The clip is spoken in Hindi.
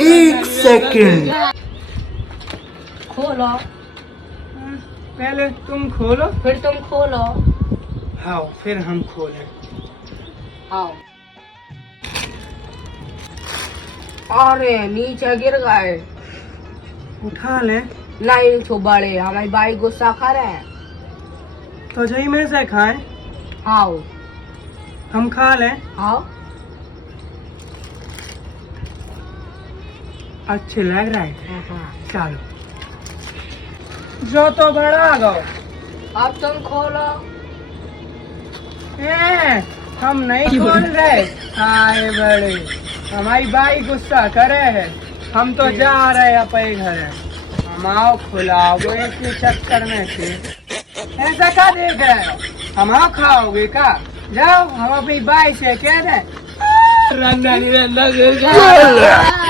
एक सेकंड। खोलो। पहले तुम खोलो, फिर तुम खोलो। हाँ फिर हम खोलें। आओ। अरे नीचे गिर गए। उठा ले। नहीं छुबाड़े, हमारी बाई गुस्सा खा रहे हैं। तो जही में से खाएं, आओ। हम खा लें। आओ। अच्छे लग रहा है। हाँ। चलो जो तो बड़ा गो। अब तुम खोलो। हम नहीं खोल रहे। आए बड़े, हमारी बाई गुस्सा करे है, हम तो जा रहे हैं अपने घर। हम आओ खुलाओगे इसी चक्कर में थे। ऐसा क्या देख रहे हो? हम आओ खाओगे का? जाओ, हम अपनी बाई से कह रहे। रंगा नहीं रंगा